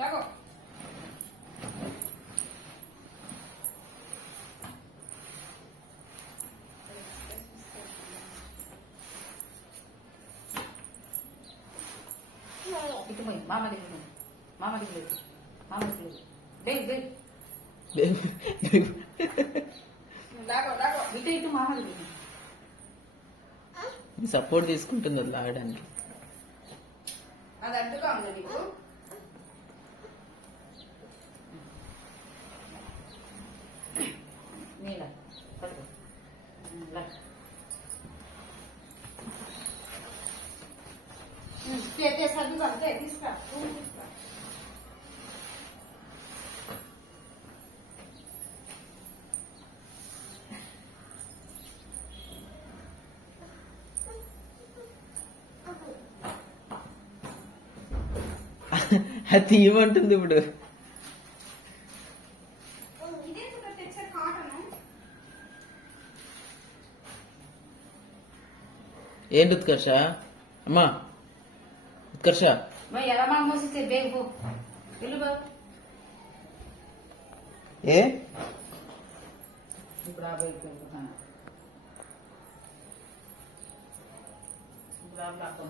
లాగో. ఇటు పోయి మామ దగ్గర మామ దగ్గర మామ దగ్గర బేగ్ బేగ్ లాగో లాగో ఇటు ఇటు మామ దగ్గర సపోర్ట్ తీసుకుంటుంది అది లాగడానికి. అది అడ్డుగా ఉంది నీకు. నీలా పట్టు సర్దుగా అంతే తీసుకురా తీసుకురా. అది తీయమంటుంది ఇప్పుడు. ఏంటి ఉత్కర్ష? అమ్మా ఉత్కర్ష ఎలా మా మోసిస్తే బేగ్ పో ఇల్లు బాబు. ఏ ఇప్పుడు ఆ బేగ్ పెట్టుకున్నాను. ఇప్పుడు ఆ బ్లాక్